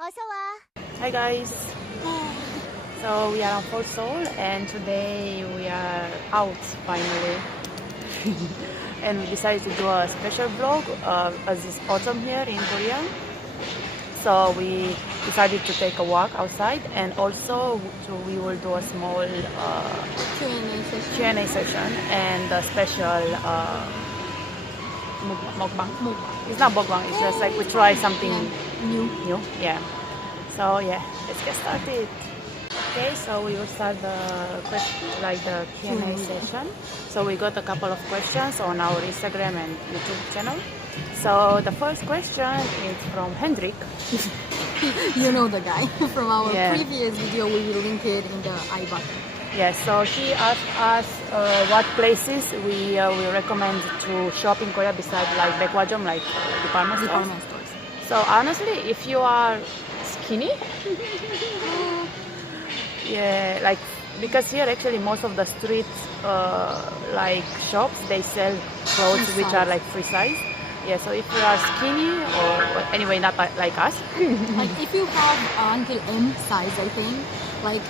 Hi guys. So we are on Fort Seoul and today we are out finally. And we decided to do a special vlog as it's autumn here in Korea. So we decided to take a walk outside and also we will do a small Q&A session and a special mukbang. It's not mukbang, it's just like we try something new. Yeah. So yeah, let's get started. Okay, so we will start the Q&A session. So we got a couple of questions on our Instagram and YouTube channel. So the first question is from Hendrik. You know the guy from our previous video. We will link it in the I button. Yes, so he asked us what places we recommend to shop in Korea besides like 백화점, like department stores. So honestly, if you are skinny, yeah, like because here actually most of the street like shops, they sell clothes which are like free size. Yeah, so if you are skinny or anyway not like us, like if you have until M size, I think like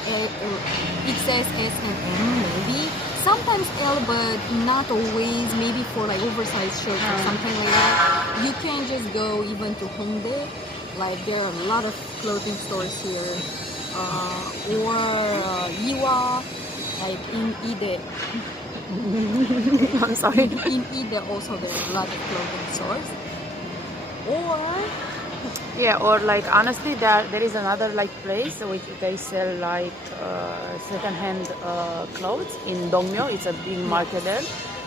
XS, S and M maybe. Sometimes L, but not always. Maybe for like oversized shirts or something like that. You can just go even to Hongdae. Like there are a lot of clothing stores here. Or Iwa, like in Ide. I'm sorry. In Ide also there are a lot of clothing stores. Or like honestly there is another like place which they sell like second-hand clothes in Dongmyo. It's a big market there.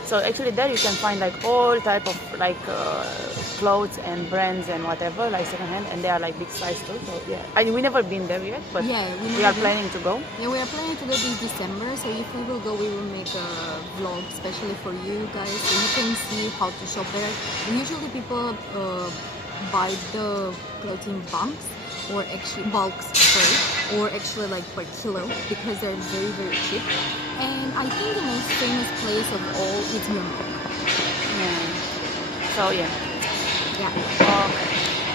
So actually there you can find like all type of like clothes and brands and whatever, like second-hand, and they are like big size too. So yeah, we never been there yet, but we are planning to go. Yeah, we are planning to go this December. So if we will go, we will make a vlog especially for you guys, so you can see how to shop there. And usually people buy the clothing bulks or actually or actually like per kilo because they're very, very cheap. And I think the most famous place of all is Myeongdong. So yeah.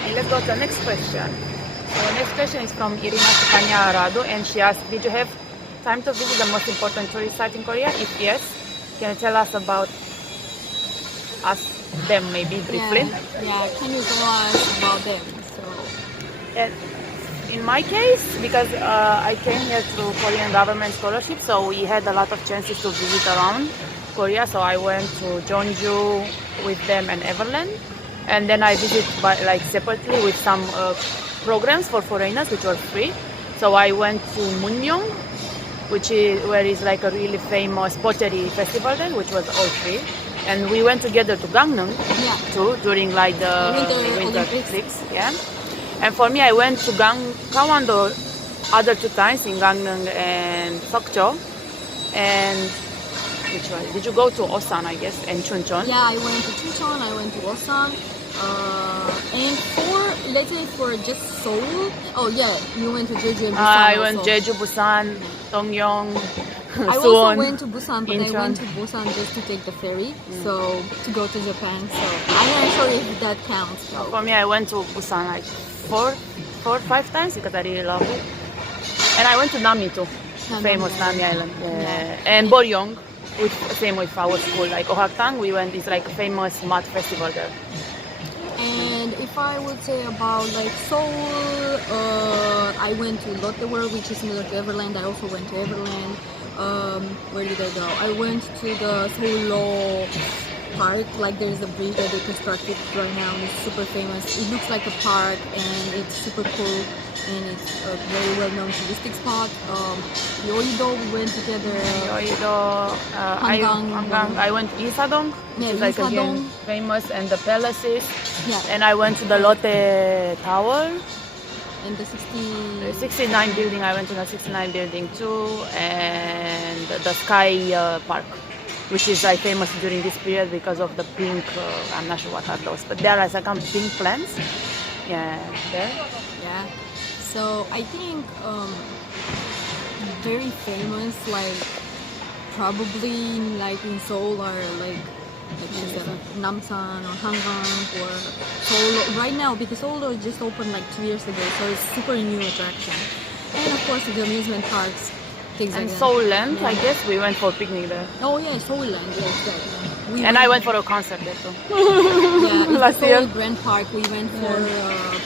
And let's go to the next question. So the next question is from Irina Stefania Radu, and she asked, did you have time to visit the most important tourist site in Korea? If yes, can you tell us about them maybe briefly? Yeah, can you tell us about them? So in my case, because I came here through Korean government scholarship, so we had a lot of chances to visit around Korea. So I went to Jeonju with them and Everland, and then I visited separately with some programs for foreigners which were free. So I went to Munmyeong, where is like a really famous pottery festival then, which was all free. And we went together to Gangneung too during like the Winter Olympics. Yeah. And for me, I went to Gangwon-do other 2 times, in Gangneung and Seokjo. And which one? Did you go to Osan, I guess, and Chuncheon? Yeah, I went to Chuncheon, I went to Osan. And let's say for just Seoul, you went to Jeju and Busan. I went Jeju, Busan, Dongyong, I Suwon, also went to Busan, but Incheon. I went to Busan just to take the ferry, so to go to Japan. So I'm not sure if that counts. So. For me, I went to Busan like 4 or 5 times because I really love it. And I went to Nami too, famous Nami Island, and Boryong, same with our school. Like Ohaktang, we went. It's like a famous mud festival there. And if I would say about like Seoul, I went to Lotte World, which is similar to Everland. I also went to Everland. Where did I go? I went to the Seoul Park. Like there's a bridge that they constructed right now, and it's super famous. It looks like a park, and it's super cool, and it's a very well-known touristic spot. Yeouido, we went together. Yeouido, I went to Isadong, which is like again famous, and the palaces. Yeah. And I went to the Lotte Tower. And the 69 building, I went to the 69 building too, and the Sky Park, which is like famous during this period because of the pink, I'm not sure what are those, but there are some pink plants. Yeah, there. Yeah. So I think very famous, like probably like in Seoul are like Like she said, Namsan or Hangang or Seoul right now, because Seoul just opened like 2 years ago, so it's super new attraction. And of course the amusement parks. Things And like Seoul that. Land, I guess we went for picnic there. Oh yeah, Seoul Land, yeah, exactly. And I went for a concert there too. Yeah, it's last the year. Seoul Grand Park. We went for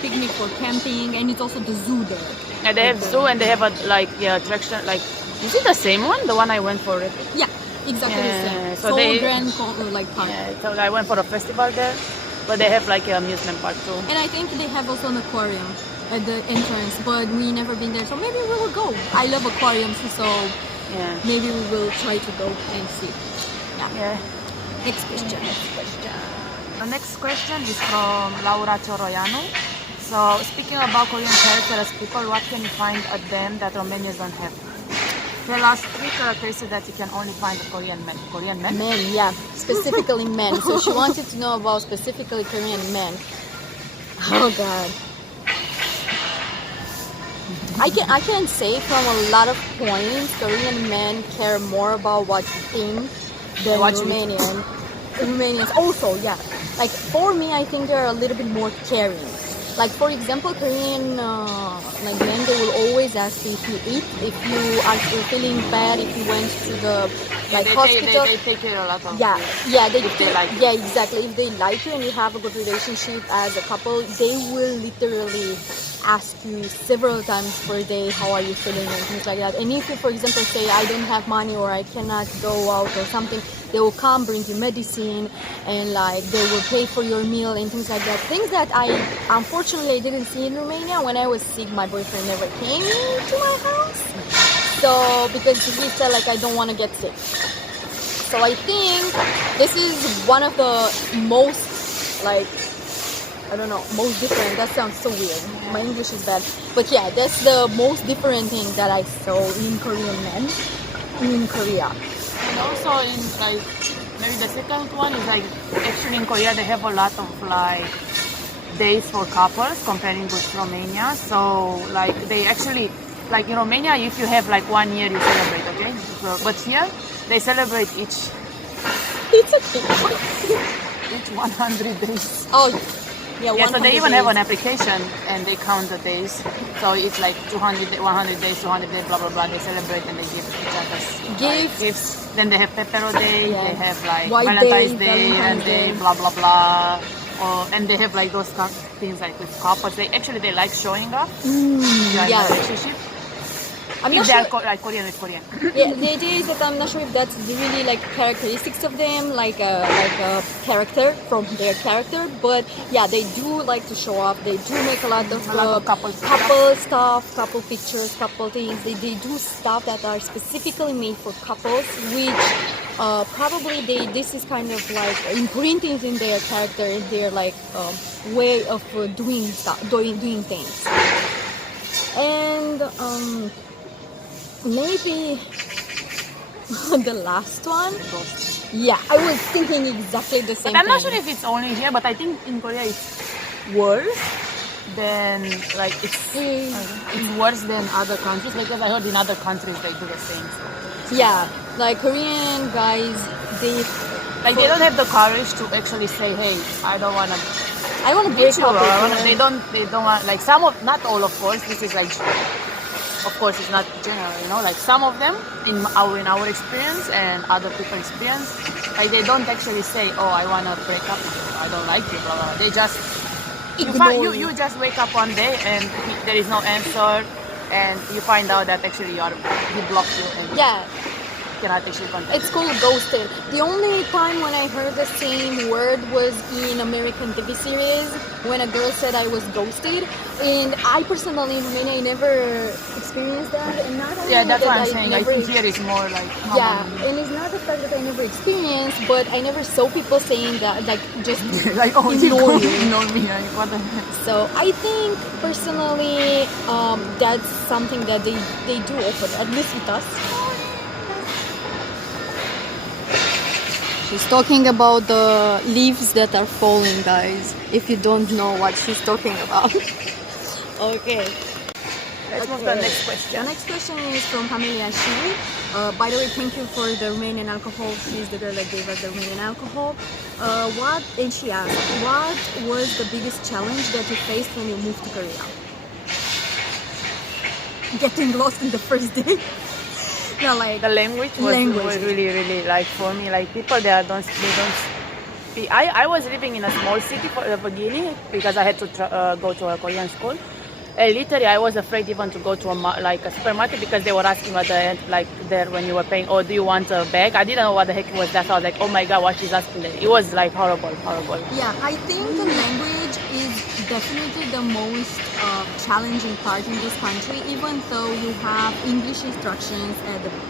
picnic, for camping, and it's also the zoo there. And they have zoo and they have a attraction like, is it the same one? The one I went for it? Yeah, exactly the same. So Seoul they Grand Park. Yeah, so I went for a festival there, but they have like an amusement park too. And I think they have also an aquarium at the entrance, but we never been there, so maybe we will go. I love aquariums, so maybe we will try to go and see. Yeah. Next question. The next question is from Laura Choroianu. So, speaking about Korean characters, people, what can you find at them that Romanians don't have? Tell us 3 characteristics that you can only find in Korean men. Korean men? Men, yeah, specifically men. So she wanted to know about specifically Korean men. Oh God. I can say from a lot of points, Korean men care more about what you think than Romanians also, yeah. Like for me, I think they're a little bit more caring. Like for example, Korean like men, they will always ask you if you eat, if you are feeling bad, if you went to the hospital. They take care a lot of they like you. yeah, exactly. If they like you and you have a good relationship as a couple, they will literally ask you several times per day how are you feeling and things like that. And if you, for example, say I don't have money or I cannot go out or something, they will come bring you medicine and like they will pay for your meal and things like that. Things that I unfortunately didn't see in Romania. When I was sick, my boyfriend never came to my house. So because he said like I don't want to get sick. So I think this is one of the most like most different. That sounds so weird. My English is bad. But yeah, that's the most different thing that I saw in Korean men in Korea. And also in like, maybe the second one is like, actually in Korea they have a lot of like days for couples comparing with Romania. So like they actually, like in Romania, if you have like 1 year you celebrate, okay? So, but here they celebrate each It's okay. each 100 days. Oh, yeah. So they even have an application and they count the days. So it's like 200, 100 days, 200 days, blah blah blah. They celebrate and they give each other gifts. Then they have Pepero Day. Yeah. They have like White Valentine's Day, Day, and Valentine's Day. blah blah blah. And they have like those things like with couples. They like showing off. You're in a relationship. I'm If not they are sure. like Korean with Korean. Yeah, the idea is that I'm not sure if that's really like characteristics of them, like a character from their character. But yeah, they do like to show up. They do make a lot of couple stuff, couple pictures, couple things. They do stuff that are specifically made for couples, which probably this is kind of like imprinting in their character, in their like way of doing stuff, doing things. And maybe the last one. Yeah, I was thinking exactly the same But I'm not thing. sure if it's only here, but I think in Korea it's worse than like it's worse than other countries, because I heard in other countries they do the same. So. Yeah, like Korean guys, they don't have the courage to actually say, hey, I don't want to break up. They don't want, like some of, not all of course, this is like, of course it's not general, like some of them in our experience and other people's experience, like they don't actually say, oh, I want to break up with you, I don't like you, blah blah blah. They just you just wake up one day and there is no answer, and you find out that actually he blocked you and cannot actually contact. It's called ghosted. The only time when I heard the same word was in American TV series when a girl said I was ghosted, and I personally in Romania I never experienced that, and not only that's that what I'm saying. I think here is more like and it's not the fact that I never experienced, but I never saw people saying that, like just like, oh, ignore you. Ignore me. Like, what the heck? So I think personally that's something that they do offer, at least with us. She's talking about the leaves that are falling, guys. If you don't know what she's talking about. Okay. Let's move to the next question. The next question is from Camelia Shi. By the way, thank you for the Romanian alcohol. She's the girl that gave us the Romanian alcohol. And she asked, what was the biggest challenge that you faced when you moved to Korea? Getting lost in the first day. No, like the language was really, really like for me, like people there don't speak. I was living in a small city for the beginning because I had to go to a Korean school. And literally, I was afraid even to go to a supermarket because they were asking at the end, like there when you were paying, oh, do you want a bag? I didn't know what the heck was that. So I was like, oh my god, what she's asking there. It was like horrible. Yeah, I think the language is definitely the most challenging part in this country. Even though you have English instructions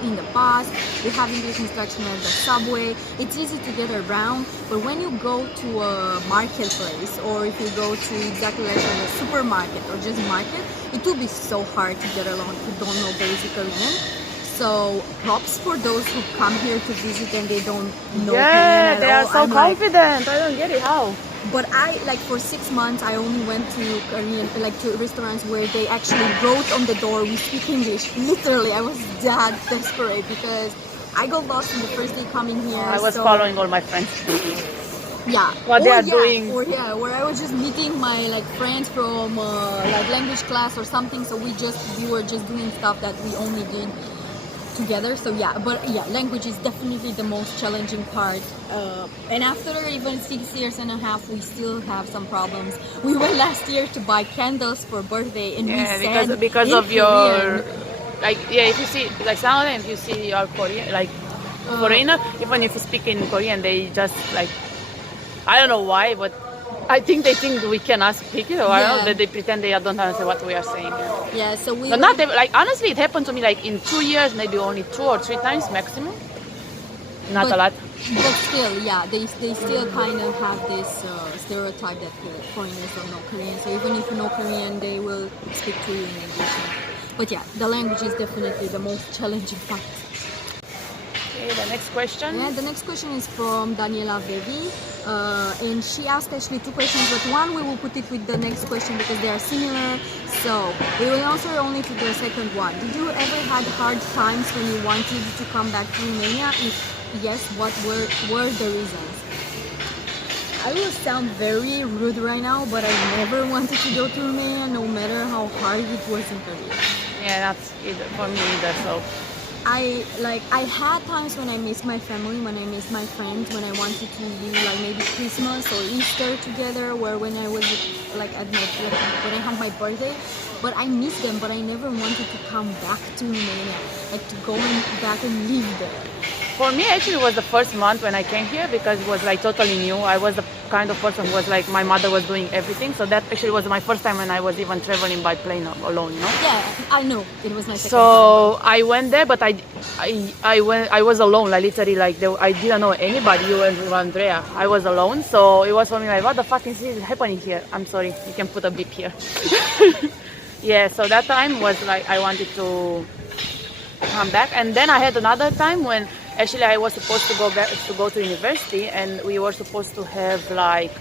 in the bus, you have English instruction at the subway, it's easy to get around. But when you go to a marketplace, or if you go to exactly like a supermarket or just market, it will be so hard to get along if you don't know basic Korean. So props for those who come here to visit and they don't know Korean at they are all. so I'm confident. I don't get it how. But I, like, for 6 months I only went to Korean, like to restaurants where they actually wrote on the door, we speak English. Literally, I was that desperate because I got lost in the first day coming here. I was following all my friends. Yeah. What they are doing. Where I was just meeting my like friends from like language class or something. So we were just doing stuff that we only did together. So yeah, but yeah, language is definitely the most challenging part. And after even 6 years and a half, we still have some problems. We went last year to buy candles for birthday, and we said because of your like if you see like some of them, if you see your Korean like foreigner, even if you speak in Korean, they just like I don't know why, but I think they think we cannot speak it, or I don't know, that they pretend they don't understand what we are saying. Yeah, so we. But not like honestly, it happened to me like in 2 years, maybe only 2 or 3 times maximum. Not a lot. But still, yeah, they still kind of have this stereotype that foreigners don't know Korean. So even if you know Korean, they will speak to you in English. But yeah, the language is definitely the most challenging part. Okay, the next question. Yeah, the next question is from Daniela Vevi, and she asked actually 2 questions, but one we will put it with the next question because they are similar. So we will answer only to the second one. Did you ever had hard times when you wanted to come back to Romania? If yes, what were the reasons? I will sound very rude right now, but I never wanted to go to Romania, no matter how hard it was in Korea. Yeah, that's either for me either. So. I had times when I missed my family, when I missed my friends, when I wanted to do like maybe Christmas or Easter together, or when I was like when I had my birthday. But I missed them, but I never wanted to come back to Romania, like to go back and live there. For me, actually, it was the first month when I came here because it was like totally new. I was the kind of person who was like, my mother was doing everything. So that actually was my first time when I was even traveling by plane alone, you know? Yeah, I know. It was my second time. I went there, but I was alone. Like literally, like I didn't know anybody. You and Andrea. I was alone. So it was for me like, what the fuck is happening here? I'm sorry. You can put a beep here. Yeah, so that time was like, I wanted to come back. And then I had another time when actually I was supposed to go to university, and we were supposed to have like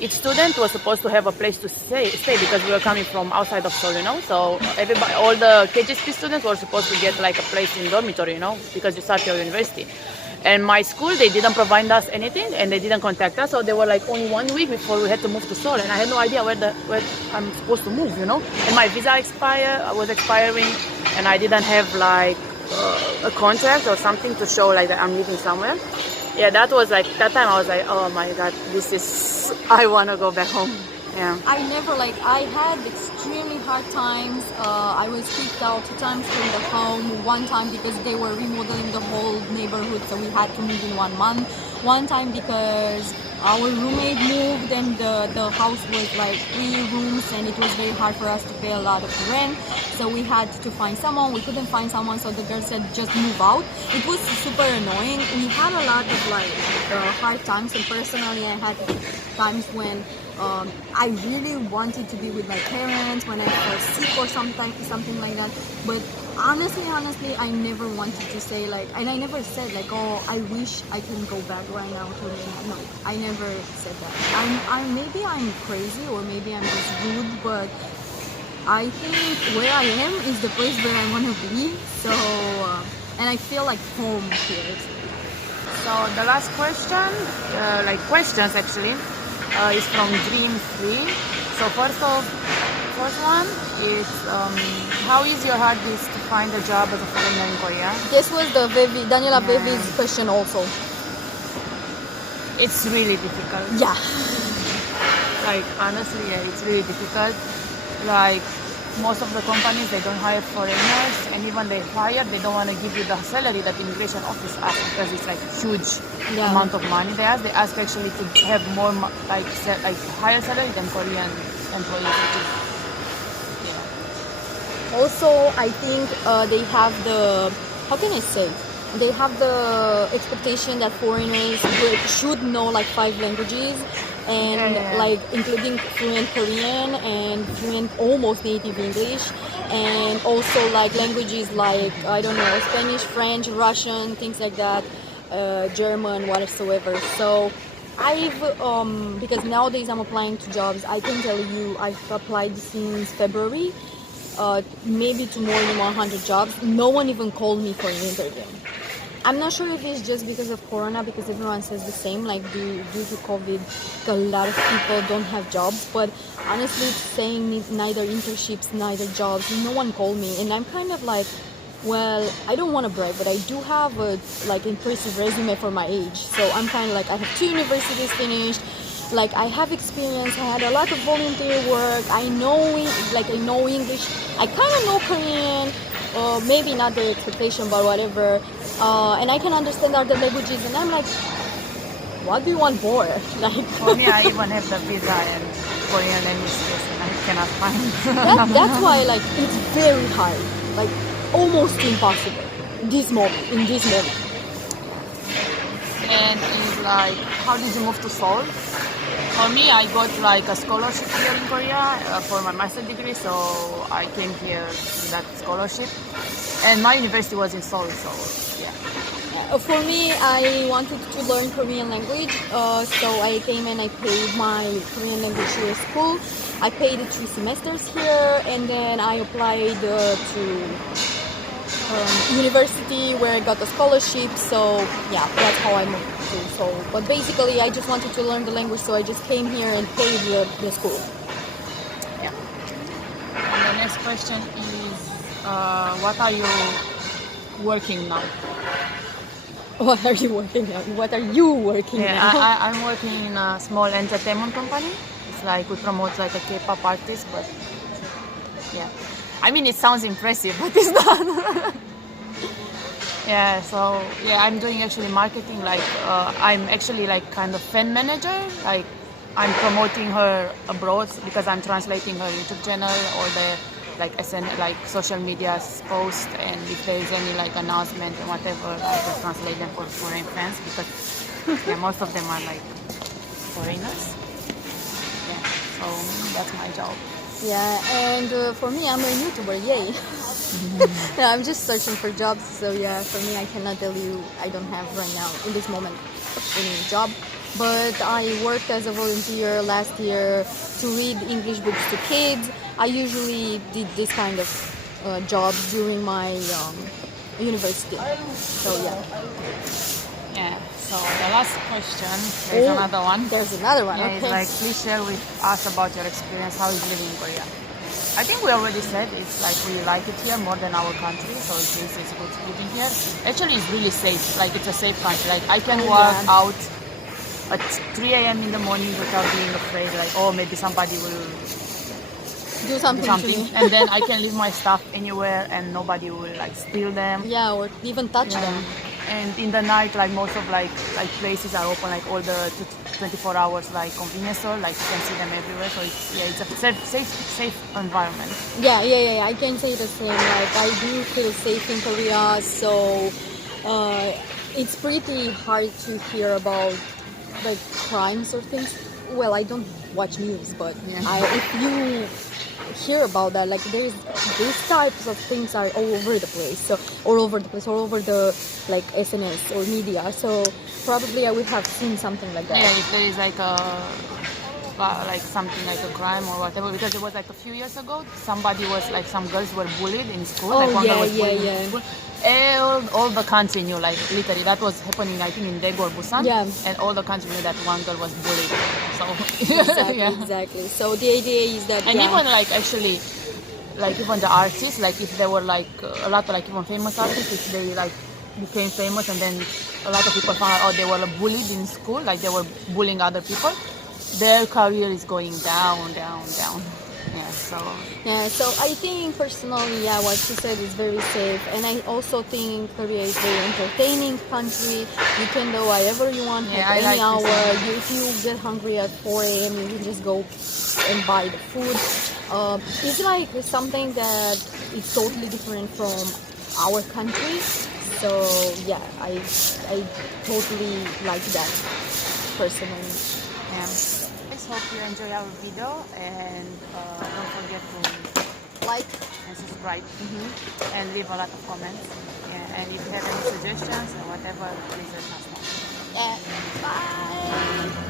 each student was supposed to have a place to stay because we were coming from outside of Seoul, you know. So everybody, all the KGSP students were supposed to get like a place in dormitory, you know, because you start your university. And my school, they didn't provide us anything, and they didn't contact us. So they were like only 1 week before we had to move to Seoul, and I had no idea where I'm supposed to move, you know. And my visa was expiring, and I didn't have like a contract or something to show like that I'm living somewhere. Yeah, that was like that time I was like, oh my god, I want to go back home. Yeah. I had extremely hard times. I was kicked out 2 times from the home. 1 time because they were remodeling the whole neighborhood, so we had to move in 1 month. 1 time because our roommate moved and the house was like 3 rooms, and it was very hard for us to pay a lot of rent. So we had to find someone. We couldn't find someone, so the girl said just move out. It was super annoying. We had a lot of like hard times, and personally I had times when I really wanted to be with my parents when I felt sick or something like that. But honestly, I never wanted to say like, and I never said like, oh, I wish I can go back right now to Romania. No, I never said that. Maybe I'm crazy, or maybe I'm just rude, but I think where I am is the place where I want to be. So, and I feel like home here. So the last question, questions actually, is from Dream 3. So first one is, how is your hardest to find a job as a foreigner in Korea? This was the Daniela Bevi's question also. It's really difficult. Yeah. Like honestly, yeah, it's really difficult. Like most of the companies, they don't hire foreigners, and even they hire, they don't want to give you the salary that immigration office asks, because it's like huge amount of money they ask. They ask actually to have more higher salary than Korean employees, which is, Also, I think they have the, how can I say? They have the expectation that foreigners should know like 5 languages, and like including fluent Korean and fluent almost native English, and also like languages like, I don't know, Spanish, French, Russian, things like that, German, whatsoever. So I've because nowadays I'm applying to jobs, I can tell you I've applied since February, maybe to more than 100 jobs. No one even called me for an interview. I'm not sure if it's just because of Corona, because everyone says the same, like due to COVID, a lot of people don't have jobs. But honestly, saying neither internships, neither jobs, no one called me. And I'm kind of like, well, I don't want to brag, but I do have a like impressive resume for my age. So I'm kind of like, I have 2 universities finished. Like I have experience, I had a lot of volunteer work, I know English, I kind of know Korean, maybe not the expectation, but whatever, and I can understand other languages, and I'm like, what do you want more? Like for me, I even have the visa and Korean language skills, and I cannot find. that's why like it's very hard, like almost impossible in this moment. And it's like, how did you move to Seoul? For me, I got like a scholarship here in Korea for my master's degree, so I came here with that scholarship. And my university was in Seoul, so yeah. For me, I wanted to learn Korean language, so I came and I paid my Korean language here at school. I paid 3 semesters here, and then I applied to university where I got a scholarship. So yeah, that's how I moved to Seoul. But basically, I just wanted to learn the language, so I just came here and paid the school. Yeah. And the next question is, what are you working now? What are you working on? What are you working now? I'm working in a small entertainment company. It's like we promote like a K-pop artist, but yeah. I mean, it sounds impressive, but it's not. Yeah, so yeah, I'm doing actually marketing. Like I'm actually like kind of fan manager. Like I'm promoting her abroad because I'm translating her YouTube channel or the like social media post, and if there is any like announcement and whatever, I just translate them for foreign fans, because yeah, most of them are like foreigners. Yeah, so that's my job. Yeah, and for me, I'm a YouTuber, yay. Yeah, I'm just searching for jobs, so yeah, for me, I cannot tell you, I don't have right now, in this moment, any job. But I worked as a volunteer last year to read English books to kids. I usually did this kind of jobs during my university, so yeah. Yeah, so the last question, there's another one. There's another one, Yeah, okay. it's like, please share with us about your experience, how is living in Korea? I think we already said it's like we like it here more than our country, so it's good living here. Actually, it's really safe, like it's a safe country. Like I can work out at 3 a.m. in the morning without being afraid, like, oh, maybe somebody will do something to me. and then I can leave my stuff anywhere and nobody will like steal them. Yeah, or even touch them. And in the night, like most of like places are open, like all the 24 hours like convenience store, like you can see them everywhere. So it's a safe environment. Yeah, I can say the same. Like I do feel safe in Korea, so it's pretty hard to hear about like crimes or things. Well, I don't watch news, but if you hear about that, like there's these types of things are all over the place, all over the like SNS or media. So probably I would have seen something like that. Yeah, if there is like like something like a crime or whatever, because it was like a few years ago. Somebody was like, some girls were bullied in school. Like one girl was bullied in school. All the country knew, like literally that was happening, I think in Daegu or Busan. Yeah. And all the country knew that one girl was bullied. So Exactly. So the idea is that and even like actually, like even the artists, like if they were like a lot of like even famous artists, if they like became famous and then a lot of people found out, oh, they were bullied in school, like they were bullying other people, their career is going down. So I think personally, what you said is very safe, and I also think Korea is very entertaining country. You can go wherever you want at any like hour. If you get hungry at 4 a.m., you can just go and buy the food. It's like something that is totally different from our country. So yeah, I totally like that personally. Yeah. I hope you enjoy our video, and don't forget to Like and subscribe and leave a lot of comments. Yeah. And if you have any suggestions or whatever, please let us know.